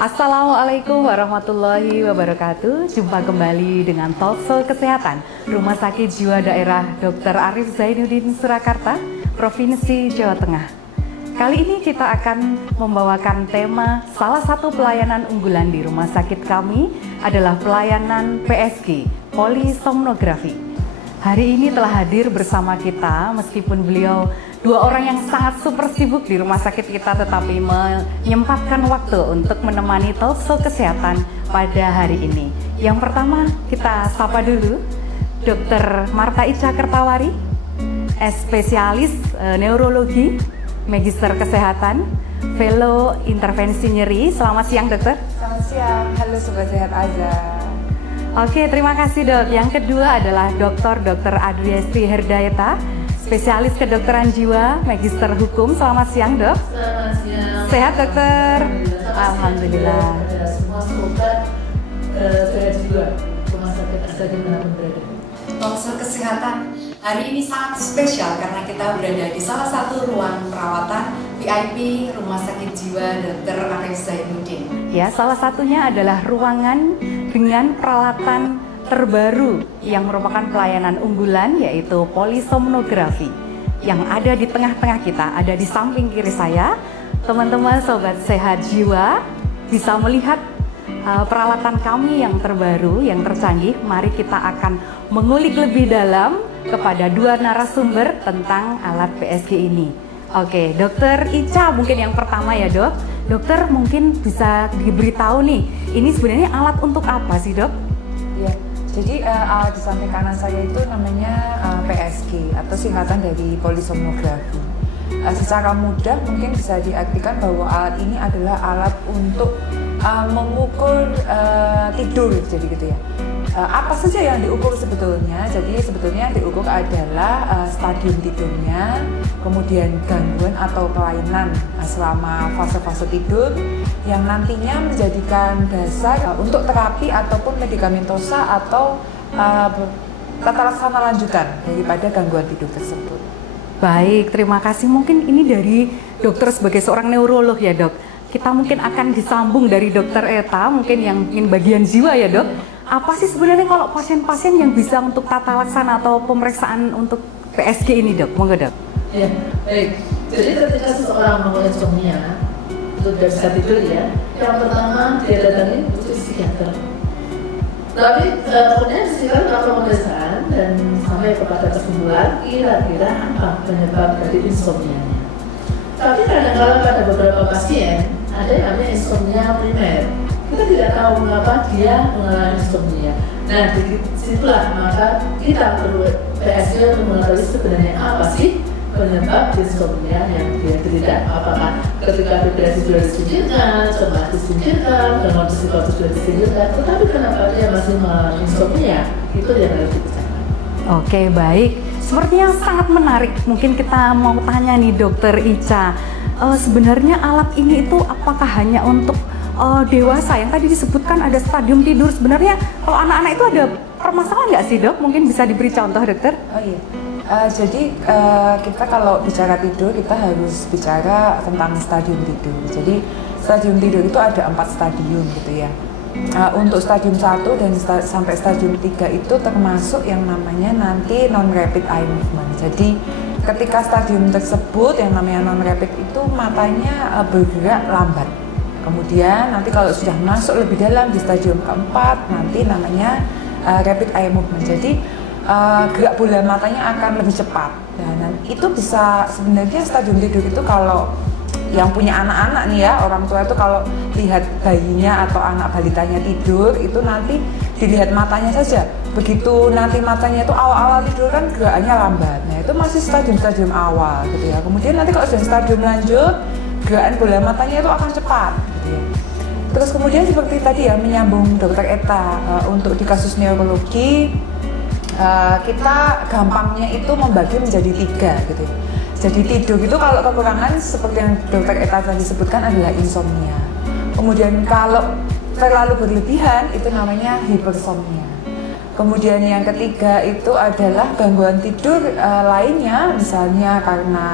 Assalamualaikum warahmatullahi wabarakatuh. Jumpa kembali dengan Talkshow Kesehatan Rumah Sakit Jiwa Daerah Dr. Arif Zainuddin Surakarta, Provinsi Jawa Tengah. Kali ini kita akan membawakan tema salah satu pelayanan unggulan di rumah sakit kami adalah pelayanan PSG, polisomnografi. Hari ini telah hadir bersama kita meskipun beliau dua orang yang sangat super sibuk di rumah sakit kita, tetapi menyempatkan waktu untuk menemani talkshow kesehatan pada hari ini. Yang pertama kita sapa dulu Dr. Marta Ica Kertawari, spesialis neurologi, magister kesehatan, fellow intervensi nyeri. Selamat siang dokter. Selamat siang, halo Sobat Sehat Azhar. Oke, terima kasih dok. Yang kedua adalah Dr. Adriesti Herdayeta, spesialis kedokteran jiwa, magister hukum. Selamat siang dok. Selamat siang. Sehat dokter? Alhamdulillah. Semua sobat sehat jiwa rumah sakit asal dimanapun berada. Talkshow kesehatan hari ini sangat spesial karena kita berada di salah satu ruang perawatan VIP Rumah Sakit Jiwa Dr. Arif Zainuddin. Ya, salah satunya adalah ruangan dengan peralatan terbaru yang merupakan pelayanan unggulan, yaitu polisomnografi yang ada di tengah-tengah kita, ada di samping kiri saya. Teman-teman sobat sehat jiwa bisa melihat peralatan kami yang terbaru, yang tercanggih. Mari kita akan mengulik lebih dalam kepada dua narasumber tentang alat PSG ini. Oke, Dokter Ica mungkin yang pertama ya dok. Dokter mungkin bisa diberitahu nih, ini sebenarnya alat untuk apa sih dok? Ya, jadi alat di samping kanan saya itu namanya PSG atau singkatan dari polisomnografi. Secara mudah mungkin bisa diartikan bahwa alat ini adalah alat untuk mengukur tidur, jadi gitu ya. Apa saja yang diukur sebetulnya? Jadi sebetulnya yang diukur adalah stadium tidurnya, kemudian gangguan atau kelainan selama fase-fase tidur yang nantinya menjadikan dasar untuk terapi ataupun medikamentosa atau tata laksana lanjutan daripada gangguan tidur tersebut. Baik, terima kasih. Mungkin ini dari dokter sebagai seorang neurolog ya dok. Kita mungkin akan disambung dari dokter Eta, mungkin yang bagian jiwa ya dok. Apa sih sebenarnya kalau pasien-pasien yang bisa untuk tata laksana atau pemeriksaan untuk PSG ini dok? Monggo dok. Ya, baik. Jadi ketika seseorang mengalami insomnia, itu tidak bisa tidur ya. Yang pertama dia datangi untuk psikiater. Tapi kemudian psikiater melakukan pemeriksaan dan sampai kepada kesimpulan kira-kira apa penyebab dari insomnia-nya. Tapi kadang-kadang pada beberapa pasien ada yang namanya insomnia primer. Kita tidak tahu mengapa dia mengalami insomnia. Nah, disitulah maka kita perlu PSG untuk mengetahui sebenarnya apa sih penyebab insomnia yang dia derita. Apakah ketika depresi sudah disingkirkan, cemas disingkirkan, gangguan psikologi sudah disingkirkan, tetapi kenapa dia masih mengalami insomnia? Itu yang harus dibicarakan. Oke, baik. Sepertinya sangat menarik. Mungkin kita mau tanya nih dokter Ica, sebenarnya alat ini itu apakah hanya untuk dewasa? Yang tadi disebutkan ada stadium tidur. Sebenarnya kalau anak-anak itu ada permasalahan nggak sih dok? Mungkin bisa diberi contoh dokter? Oh iya. Jadi kita kalau bicara tidur kita harus bicara tentang stadium tidur. Jadi stadium tidur itu ada 4 stadium gitu ya. Untuk stadium 1 dan sampai stadium 3 itu termasuk yang namanya nanti non-rapid eye movement. Jadi ketika stadium tersebut yang namanya non-rapid itu matanya bergerak lambat. Kemudian nanti kalau sudah masuk lebih dalam di stadium keempat nanti namanya rapid eye movement. Jadi gerak bola matanya akan lebih cepat. Dan itu bisa sebenarnya stadium tidur itu kalau yang punya anak-anak nih ya, orang tua itu kalau lihat bayinya atau anak balitanya tidur itu nanti dilihat matanya saja. Begitu nanti matanya itu awal-awal tidur kan gerakannya lambat. Nah itu masih stadium-stadium awal gitu ya. Kemudian nanti kalau sudah stadium lanjut gerakan bola matanya itu akan cepat gitu ya. Terus kemudian seperti tadi ya menyambung dokter Eta, untuk di kasus neurologi kita gampangnya itu membagi menjadi 3 gitu ya. Jadi tidur itu kalau kekurangan seperti yang dokter Eta tadi sebutkan adalah insomnia. Kemudian kalau terlalu berlebihan itu namanya hipersomnia. Kemudian yang ketiga itu adalah gangguan tidur lainnya, misalnya karena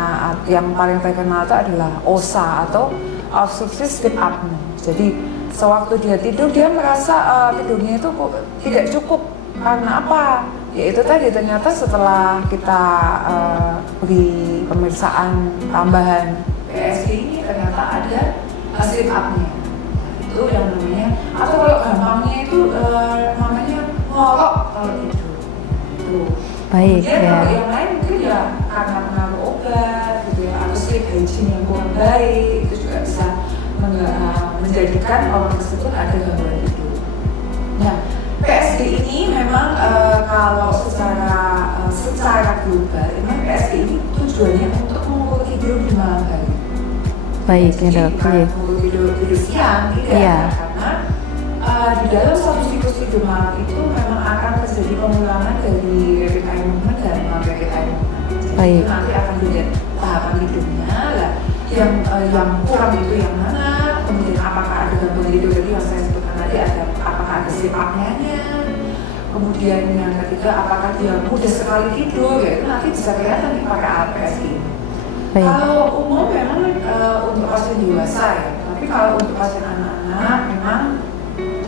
yang paling terkenal itu adalah OSA atau obstructive sleep apnea. Jadi sewaktu dia tidur dia merasa tidurnya itu tidak cukup. Karena apa? Ya itu tadi, ternyata setelah kita beri pemeriksaan tambahan PSG ini ternyata ada sleep apnea. Itu yang namanya, atau kalau gampangnya itu namanya ngorok kalau tidur. Itu. Baik. Kemudian Ya. kalau yang lain mungkin ya karena pengaruh obat gitu ya, atau sleep hygiene yang kurang baik, itu juga bisa menjadikan orang tersebut ada gangguan tidur. Nah, PSG ini memang kalau secara global, memang PSG ini tujuannya untuk mengukur tidur di malam hari. Baik ya dok. Bukan mengukur tidur siang, tidak. Iya. Karena di dalam suatu siklus tidur malam itu memang akan terjadi pengulangan dari rapid eye movement dan non-rapid eye movement. Jadi Baik. itu nanti akan dilihat tahapan tidurnya lah. Yang kurang itu yang mana, kemudian apakah ada gangguan tidur tadi yang saya sebutkan tadi, apakah ada sleep apnea-nya, kemudian yang ketiga apakah dia mudah sekali tidur, ya itu nanti bisa kelihatan nih pakai alat PSG ini. Baik. Kalau umum memang untuk pasien dewasa ya, tapi kalau untuk pasien anak-anak memang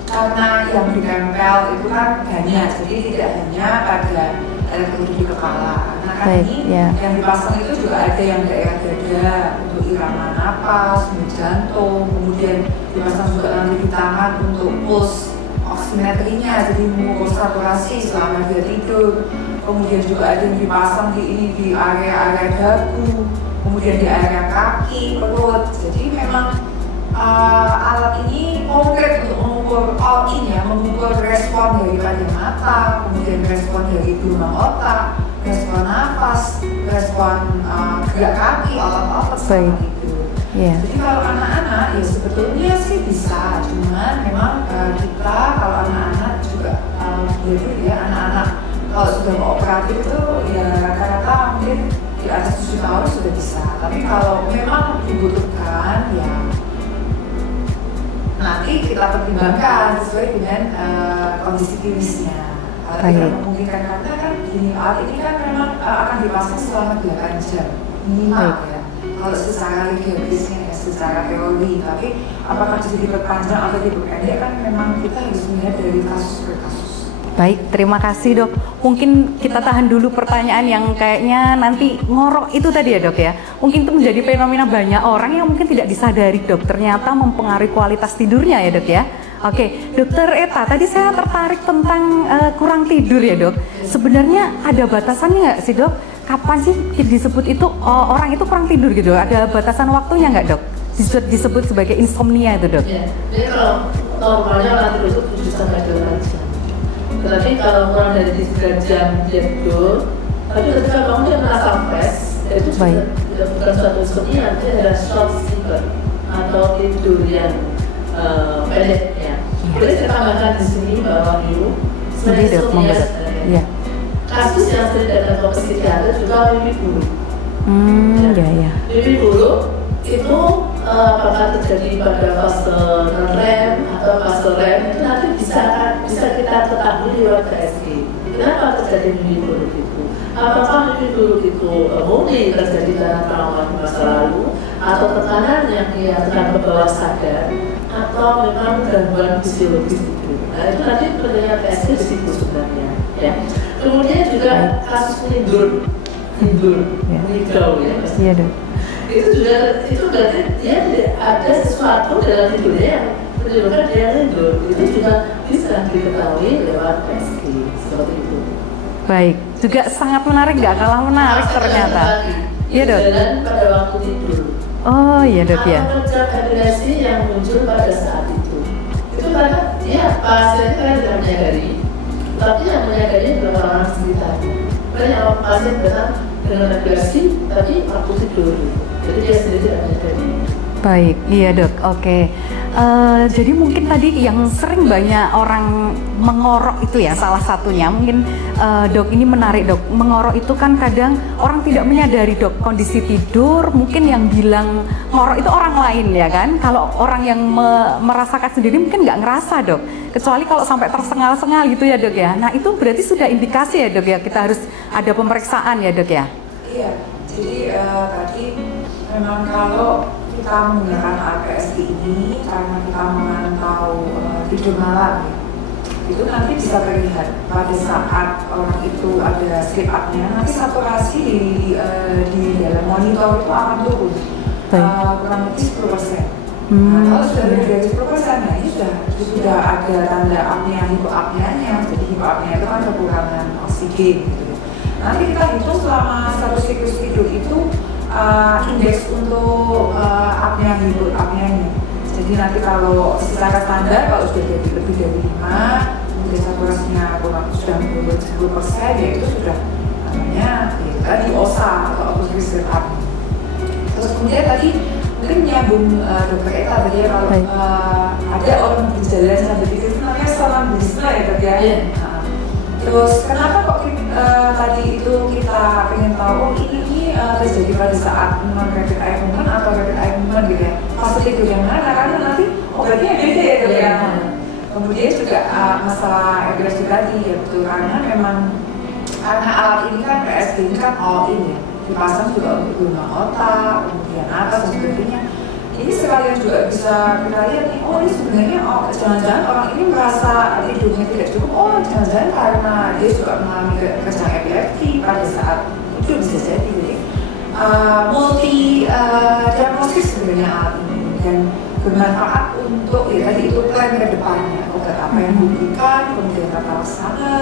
karena yang ditempel itu kan banyak, jadi tidak hanya pada elektrod di kepala. Nah kan Baik, ini ya. yang dipasang itu juga ada yang daerah dada untuk irama napas, jantung, kemudian dipasang juga nanti di tangan untuk puls oximetrinya, jadi mengukur saturasi selama dia tidur. Kemudian juga ada yang dipasang di area-area dagu, kemudian di area kaki, perut. Jadi memang alat ini konkret untuk mengukur all in ya, mengukur respon daripada mata, kemudian respon dari gelombang otak, respon nafas, respon gerak kaki, otot-otot seperti itu. Yeah. Jadi kalau anak-anak ya sebetulnya sih bisa, cuman memang kita kalau anak-anak juga jadi ya anak-anak kalau sudah mau operatif itu ya rata-rata mungkin di atas 7 tahun sudah bisa. Tapi kalau memang dibutuhkan ya nanti kita pertimbangkan sesuai dengan kondisi klinisnya. Kalau tidak memungkinkan karena kan gini, alat ini kan memang akan dipasang selama 8 jam minimal ya. Kalau secara legalnya ya, secara teori, tapi apakah jadi diperpanjang atau diperpendek kan memang kita harus melihat dari kasus per kasus. Baik, terima kasih dok. Mungkin kita tahan dulu pertanyaan yang kayaknya nanti ngorok itu tadi ya dok ya. Mungkin itu menjadi fenomena banyak orang yang mungkin tidak disadari dok, ternyata mempengaruhi kualitas tidurnya ya dok ya. Oke, dokter Eta, tadi saya tertarik tentang kurang tidur ya dok. Sebenarnya ada batasannya nggak sih dok? Kapan sih disebut itu orang itu kurang tidur gitu? Ada batasan waktunya nggak dok? Disebut sebagai insomnia itu dok? Ya, jadi kalau normalnya orang tidur itu 7 sampai 8 jam. Tetapi kalau kurang dari 3 jam dia tidur, tapi ketika bangun dia merasa fresh, itu bukan suatu insomnia, itu adalah short sleeper atau tidur yang pendek ya. Boleh saya tambahkan di sini bahwa dulu sebenarnya insomnia sebenarnya. Kasus yang sering datang ke psikiater juga mimpi buruk. Ya. Mimpi buruk itu apakah terjadi pada fase non-REM atau fase REM itu nanti bisa kita ketahui lewat PSG. Kenapa terjadi mimpi buruk itu? Apakah mimpi buruk itu murni terjadi karena trauma di masa lalu atau tekanan yang dia tekan ke bawah sadar atau memang gangguan fisiologis itu? Nah itu nanti penilaian PSG di situ sebenarnya. Ya. Kemudian juga kasus tidur, migau ya. Iya dok. Itu berarti dia ada sesuatu dalam tidurnya yang menunjukkan dia tidur. Itu juga bisa diketahui lewat PSG seperti itu. Baik, juga sangat menarik, nggak kalah menarik ternyata. Iya dok. Dan pada waktu tidur. Oh iya dok ya. Apa kerja epilepsi yang muncul pada saat itu? Itu karena dia pasiennya kan tidak menyadari, tapi yang menyadari adalah orang sekitarnya. Banyak orang pasien datang dengan epilepsi, tapi waktu tidur. Jadi dia sendiri tidak menyadari. Baik, iya dok, oke. Jadi mungkin tadi yang sering banyak orang mengorok itu ya salah satunya. Mungkin dok ini menarik dok, mengorok itu kan kadang orang tidak menyadari dok kondisi tidur. Mungkin yang bilang ngorok itu orang lain ya kan. Kalau orang yang merasakan sendiri mungkin nggak ngerasa dok. Kecuali kalau sampai tersengal-sengal gitu ya dok ya. Nah itu berarti sudah indikasi ya dok ya, kita harus ada pemeriksaan ya dok ya. Iya, jadi tadi memang kalau kita menggunakan alat PSI ini karena kita memantau tidur malam ya. Itu nanti bisa terlihat pada saat orang itu ada sleep apnea, nanti saturasi di dalam monitor itu akan turun kurang lebih 10%. Nah, kalau sudah lebih dari 10%, nah ini sudah ada tanda apnea, hipoapneanya. Jadi hipoapnea itu kan kekurangan oksigen gitu. Nanti kita hitung selama satu siklus tidur itu indeks untuk apnea, hipoapneanya. Jadi nanti kalau secara standar kalau sudah jadi lebih dari 5, kemudian saturasinya sudah menurun 10%, ya itu sudah namanya ya tadi OSA atau obstructive sleep apnea. Terus kemudian tadi mungkin nyambung Dokter Eta tadi ya, kalau ada orang berjalan sambil tidur itu namanya sonambulisme ya Dok ya. Nah, terus kenapa kok tadi itu kita pengen tahu ini terjadi pada saat non rapid eye movement atau rapid eye movement gitu ya, fase tidur yang mana, karena nanti obatnya beda ya Dok ya. Kemudian juga masalah epilepsi tadi ya betul, karena memang karena alat ini kan PSG ini kan all in ya, dipasang juga untuk guna otak, kemudian atas dan sebagainya. Ini sekalian juga bisa kita lihat nih, oh ini sebenarnya jangan-jangan orang ini merasa tidurnya tidak cukup, oh jangan-jangan karena dia juga mengalami kejang epilepsi pada saat itu bisa jadi. Jadi multi diagnosis sebenarnya alat ini dan bermanfaat untuk ya tadi itu plan ke depannya, obat apa yang diberikan, kemudian tata laksana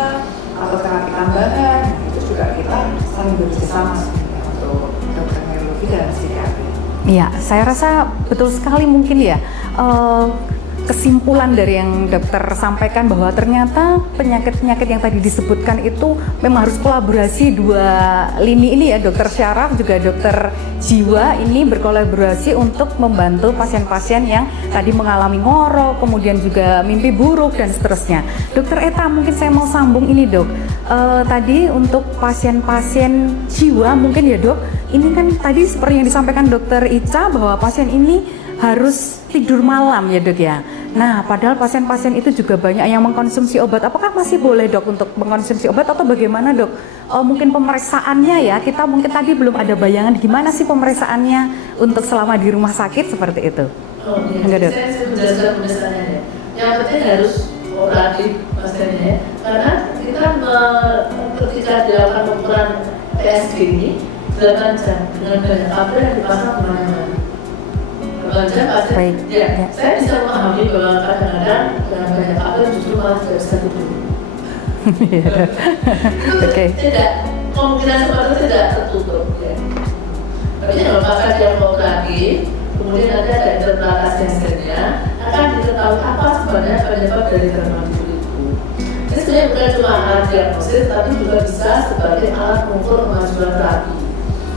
atau terapi tambahan, itu juga kita saling bekerjasama sebenarnya untuk dokter neurologi dan psikiatri. Iya, saya rasa betul sekali mungkin ya kesimpulan dari yang dokter sampaikan bahwa ternyata penyakit-penyakit yang tadi disebutkan itu memang harus kolaborasi dua lini ini ya, dokter syaraf juga dokter jiwa ini berkolaborasi untuk membantu pasien-pasien yang tadi mengalami ngorok, kemudian juga mimpi buruk dan seterusnya. Dokter Eta, mungkin saya mau sambung ini dok, tadi untuk pasien-pasien jiwa mungkin ya dok, ini kan tadi seperti yang disampaikan dokter Ica bahwa pasien ini harus tidur malam ya dok ya. Nah padahal pasien-pasien itu juga banyak yang mengkonsumsi obat. Apakah masih boleh dok untuk mengkonsumsi obat atau bagaimana dok? Mungkin pemeriksaannya ya, kita mungkin tadi belum ada bayangan gimana sih pemeriksaannya untuk selama di rumah sakit seperti itu. Oh iya, enggak, dok. Saya menjelaskan pemeriksanya ya. Yang penting harus operatif pasiennya ya. Karena kita ketika dilakukan pengukuran PSG ini 8 jam dengan banyak kabel yang dipasang kemana-mana. Pasien, ya, saya bisa memahami bahwa kadang-kadang dengan banyak kabel justru malah tidak bisa tidur. Tidak, kemungkinan seperti itu tidak tertutup. Ya. Tapi kalau pasien yang kooperatif, kemudian nanti ada interpretasi hasilnya, akan diketahui apa sebenarnya penyebab dari gangguan tidur itu. Ini sebenarnya bukan cuma alat diagnosis, tapi juga bisa sebagai alat mengukur kemajuan terapi.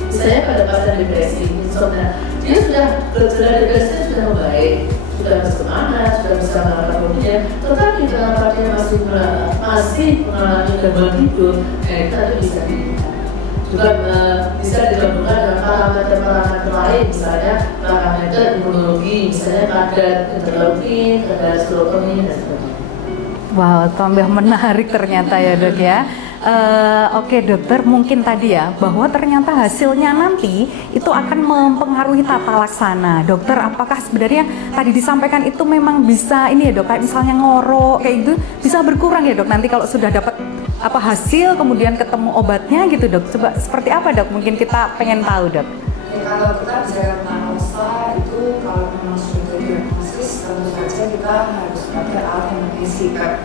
Misalnya pada pasien depresi, insomnia, dia sudah gejala depresi sudah membaik, sudah bersemangat, sudah bisa melakukan hobinya, tetapi kenapa dia masih mengalami gangguan tidur, itu nanti bisa dilihat. Juga bisa digabungkan dengan parameter-parameter lain, misalnya parameter imunologi, misalnya kadar interleukin, kadar serotonin dan sebagainya. Wow, tambah menarik ternyata ya dok ya. Oke dokter, mungkin tadi ya bahwa ternyata hasilnya nanti itu akan mempengaruhi tata laksana. Dokter, apakah sebenarnya tadi disampaikan itu memang bisa ini ya dok, kayak misalnya ngorok kayak itu bisa berkurang ya dok nanti kalau sudah dapat apa hasil kemudian ketemu obatnya gitu dok? Coba seperti apa dok? Mungkin kita pengen tahu dok. Ya, kalau kita bicara tentang OSA itu kalau memang sudah diagnosis tentu saja kita harus pakai alat yang namanya CPAP.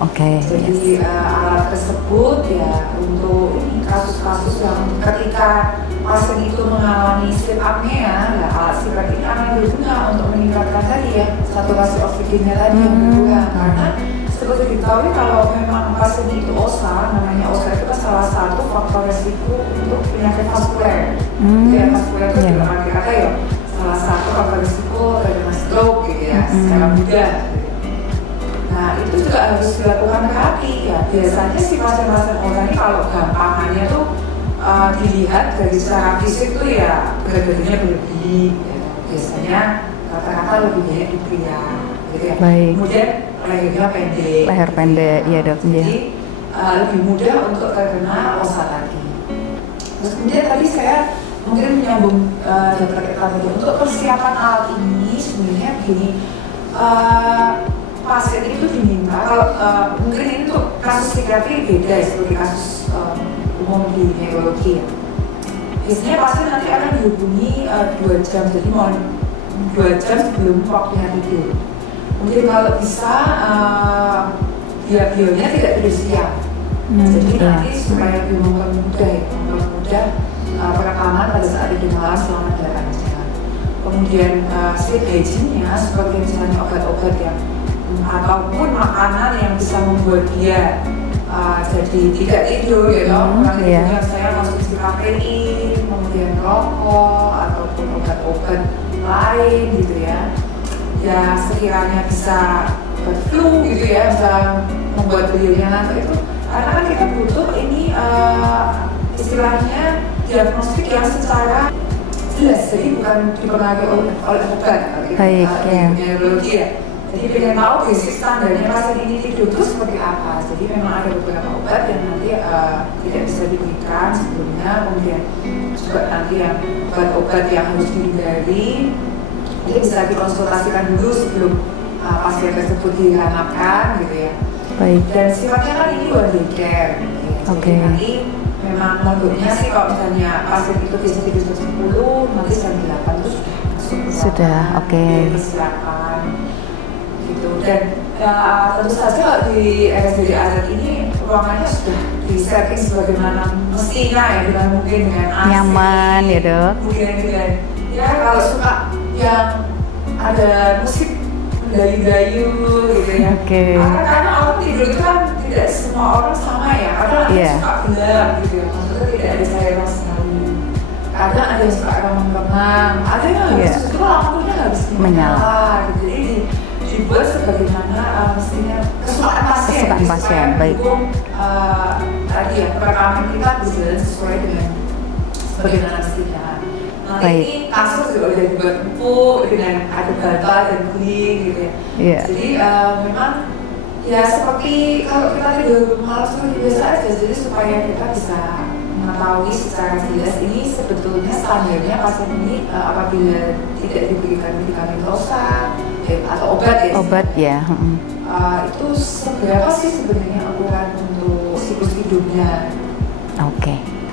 Oke. Jadi alat tersebut ya untuk kasus-kasus yang ketika pasien itu mengalami sleep apnea, ya alat CPAP ini akan berguna untuk meningkatkan tadi ya saturasi oksigennya tadi yang berkurang. Karena seperti diketahui kalau memang pasien itu OSA, namanya OSA itu kan salah satu faktor resiko untuk penyakit vaskuler. Ya vaskuler itu juga arti kata ya salah satu faktor resiko terkena stroke gitu ya secara mudah. Nah itu juga harus dilakukan terapi ya. Biasanya si pasien-pasien OSA ini kalau gampangannya tuh dilihat dari secara fisik tuh ya berat badannya berlebih ya. Biasanya rata-rata lebih banyak di pria gitu ya. Baik. Kemudian lehernya pendek. Leher pendek, iya dok. Jadi lebih mudah untuk terkena OSA tadi. Terus kemudian tadi saya mungkin menyambung dokter kita tadi, untuk persiapan alat ini sebenarnya begini, pasien itu diminta kalau mungkin ini untuk kasus psikiatri beda ya seperti kasus umum di neurologi ya. Biasanya pasien nanti akan dihubungi 2 jam, jadi mohon 2 jam sebelum waktunya tidur. Mungkin kalau bisa bionya tidak tidur siang. Jadi nanti supaya bio mempermudah perekaman pada saat tidur malam selama 8 jam. Kemudian sleep hygiene-nya seperti misalnya obat-obat yang ataupun makanan yang bisa membuat dia jadi tidak tidur gitu. Orang tidurnya saya konsumsi kafein, kemudian rokok ataupun obat-obat lain gitu ya. Ya sekiranya bisa flu gitu ya, bisa membuat beliaunya ngantuk itu, karena kan kita butuh ini istilahnya diagnostik yang secara jelas, jadi bukan dipengaruhi oleh obat. Baik, ya. Neurologi ya. Jadi pengen tahu basic standarnya pasien ini tidur itu seperti apa. Jadi memang ada beberapa obat yang nanti tidak bisa diberikan sebelumnya, kemudian juga nanti yang obat-obat yang harus dihindari itu bisa dikonsultasikan dulu sebelum pasien tersebut dihanapkan gitu ya. Baik. Dan sifatnya kan ini one day care. Gitu ya. Jadi nanti memang menurutnya sih kalau misalnya pasien itu bisa tidur jam 10, nanti jam 8 itu sudah persiapan gitu. Dan tentu saja di RSUD Azad ini ruangannya sudah di setting sebagaimana mestinya ya, dengan mungkin dengan AC, nyaman ya dok. Mungkin dengan ya kalau suka yang ada musik mendayu-dayu gitu ya. Karena orang tidur itu kan tidak semua orang sama ya. Kadang ada yang suka gelap gitu ya. Maksudnya tidak ada cahaya sekali. Kadang ada yang suka remang-remang. Ada yang harus justru lampunya harus menyala gitu. Jadi dibuat sebagaimana mestinya kesukaan pasien. Baik. Tadi ya perekaman kita berjalan sesuai dengan sebagaimana mestinya. Nanti ini kasur juga udah dibuat empuk dengan ada bata dan guling gitu ya. Jadi memang ya seperti kalau kita tidur malam seperti biasa aja. Jadi supaya kita bisa mengetahui secara jelas ini sebetulnya standarnya pasien ini apabila tidak diberikan vitamin losa atau obat ya. Itu seberapa sih sebenarnya ukuran untuk siklus hidupnya?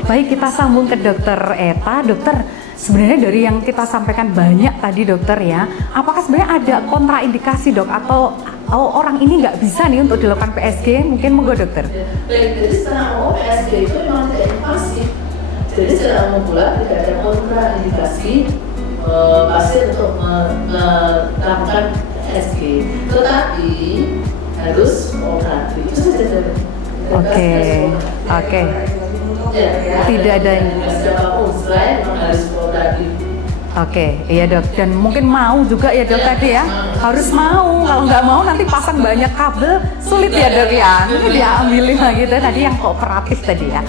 Baik, kita sambung ke dokter Eta. Dokter, sebenarnya dari yang kita sampaikan banyak tadi dokter ya, apakah sebenarnya ada kontraindikasi dok atau orang ini nggak bisa nih untuk dilakukan PSG? Mungkin monggo dokter. Baik, jadi secara umum PSG itu memang tidak invasif. Jadi secara umum pula tidak ada kontraindikasi pasien untuk melakukan PSG. Tetapi harus operasi. Itu saja. Oke. Tidak ada yang iya dok, dan mungkin mau juga ya dok tadi ya, harus mau, kalau nggak mau nanti pasang banyak kabel sulit ya dok ya, ini diambilin lagi tadi yang kooperatif tadi ya.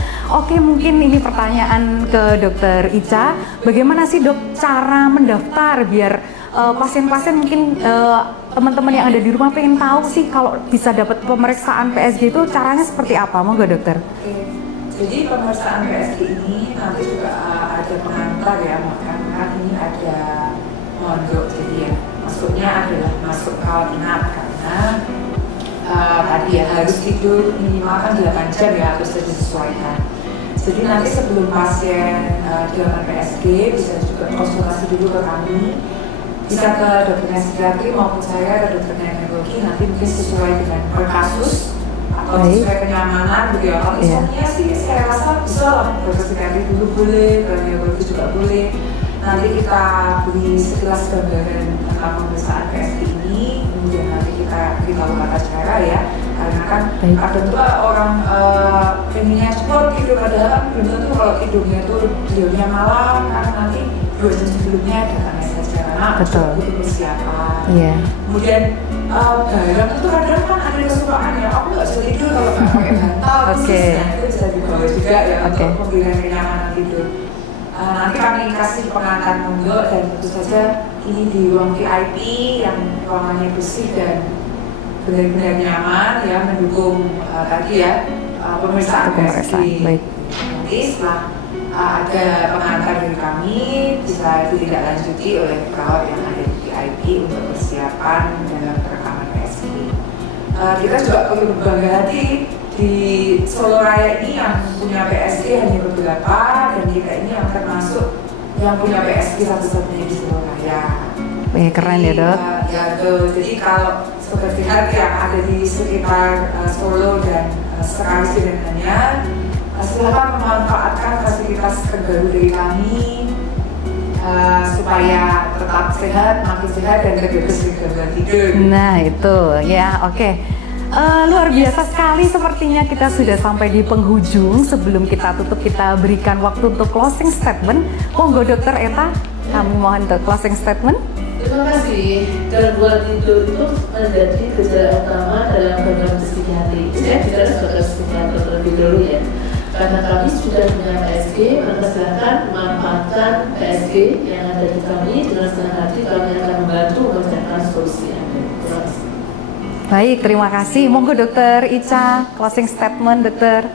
Mungkin ini pertanyaan ke dokter Ica, bagaimana sih dok cara mendaftar biar pasien-pasien mungkin teman-teman yang ada di rumah pengen tahu sih kalau bisa dapat pemeriksaan PSG itu caranya seperti apa, monggo dokter. Jadi pemeriksaan PSG ini nanti juga ada pengantar ya, karena ini ada mondok, jadi ya maksudnya adalah masuk rawat inap karena tadi ya harus tidur minimal kan 8 jam ya, harus disesuaikan. Jadi nanti sebelum pasien dilakukan PSG bisa juga konsultasi dulu ke kami, bisa ke dokter psikiatri maupun saya ke dokter neurologi, nanti mungkin sesuai dengan per kasus atau sesuai kenyamanan gitu ya. Kalau insomnia sih saya rasa bisa lah, dokter psikiatri dulu boleh, dokter neurologi juga boleh. Nanti kita beri sekilas gambaran tentang pemeriksaan PSG ini, kemudian nanti kita beritahu tata cara ya. Karena kan ada juga orang pengennya cepat tidur, padahal kan belum tentu kalau tidurnya itu tidurnya malam, karena nanti 2 jam sebelumnya datangnya saja. Nah, butuh persiapan. Kemudian barang itu kadang kan ada kesukaan ya, aku nggak bisa tidur kalau nggak pakai bantal, itu bisa dibawa juga ya untuk memberikan kenyamanan tidur. Nanti kami kasih pengantar monggo, dan tentu saja ini di ruang VIP yang ruangannya bersih dan benar-benar nyaman ya, mendukung tadi ya pemeriksaan PSG. Nanti setelah ada pengantar dari kami, bisa ditindaklanjuti oleh perawat yang ada di VIP untuk persiapan dalam perekaman PSG. Kita juga perlu berbangga hati di Solo Raya ini yang punya PSG hanya beberapa, dan kita ini yang termasuk yang punya PSG satu-satunya di Solo Raya. Keren ya dok. Ya tuh, jadi kalau sobat sehat yang ada di sekitar Solo dan sekitarnya, silakan memanfaatkan fasilitas terbaru dari kami supaya tetap sehat, makin sehat dan terbebas dari gangguan tidur. Nah itu ya, oke. Luar biasa sekali, sepertinya kita sudah sampai di penghujung. Sebelum kita tutup, kita berikan waktu untuk closing statement. Monggo Dokter Eta, kami mohon untuk closing statement. Terima kasih. Gangguan tidur itu menjadi gejala utama dalam gangguan psikiatri. Saya bicara sebagai psikiater terlebih dahulu ya. Karena kami sudah punya PSG, maka silakan manfaatkan PSG yang ada di kami. Dengan senang hati kami akan membantu mencarikan solusi yang ada. Terima kasih. Baik, terima kasih. Monggo Dokter Ica, closing statement Dokter.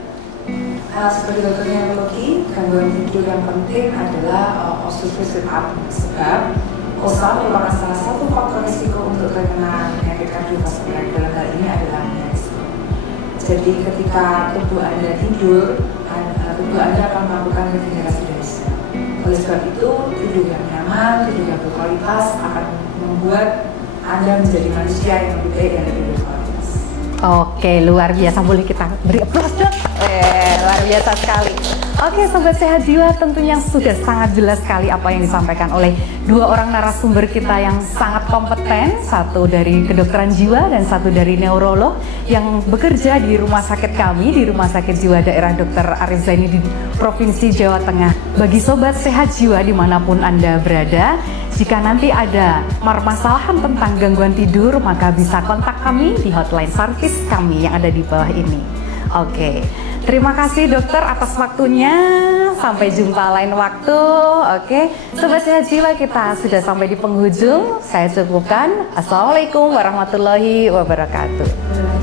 Sebagai dokter neurologi, gangguan tidur yang penting adalah obstructive sleep apnea, sebab OSA merupakan salah satu faktor risiko untuk terkena penyakit kardiovaskular. Dalam hal ini adalah risiko. Jadi ketika tubuh Anda tidur, tubuh Anda akan melakukan regenerasi dari sel. Oleh sebab itu, tidur yang nyaman, tidur yang berkualitas akan membuat Anda menjadi manusia yang lebih baik dan lebih berkualitas. Oke, luar biasa. Boleh kita beri aplaus dok? Luar biasa sekali. Oke, Sobat Sehat Jiwa, tentunya sudah sangat jelas sekali apa yang disampaikan oleh dua orang narasumber kita yang sangat kompeten. Satu dari kedokteran jiwa dan satu dari neurolog yang bekerja di rumah sakit kami, di Rumah Sakit Jiwa Daerah Dr. Arif Zainuddin, Provinsi Jawa Tengah. Bagi Sobat Sehat Jiwa dimanapun Anda berada, jika nanti ada permasalahan tentang gangguan tidur, maka bisa kontak kami di hotline service kami yang ada di bawah ini. Oke, terima kasih dokter atas waktunya. Sampai jumpa lain waktu. Oke, Sobat Sehat Jiwa, kita sudah sampai di penghujung. Saya cukupkan. Assalamualaikum warahmatullahi wabarakatuh.